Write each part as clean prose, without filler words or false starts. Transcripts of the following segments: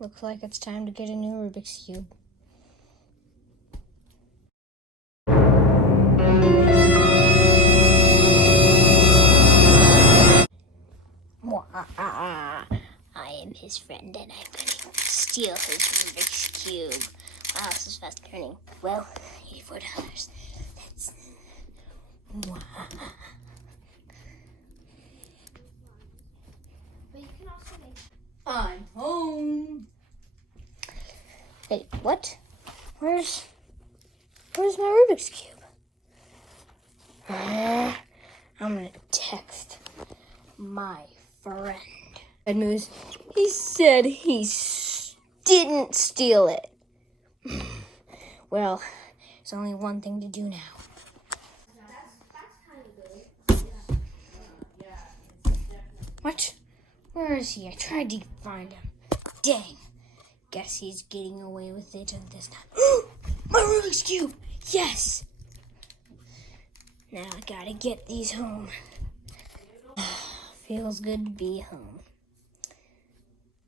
looks like it's time to get a new Rubik's Cube. I am his friend and I'm gonna steal his Rubik's Cube. Wow, this is fast turning. Well, $84. That's... Wow. But you can also make... I'm home. Wait, what? Where's my Rubik's Cube? I'm gonna text my friend. Bad news. He said he didn't steal it. Well, there's only one thing to do now. What? Where is he? I tried to find him. Dang. Guess he's getting away with it this time. My Rubik's Cube! Yes! Now I gotta get these home. Feels good to be home.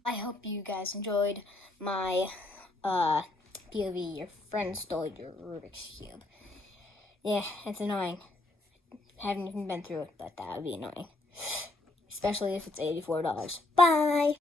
I hope you guys enjoyed my POV. Your friend stole your Rubik's Cube. Yeah, it's annoying. I haven't even been through it, but that would be annoying. Especially if it's $84. Bye!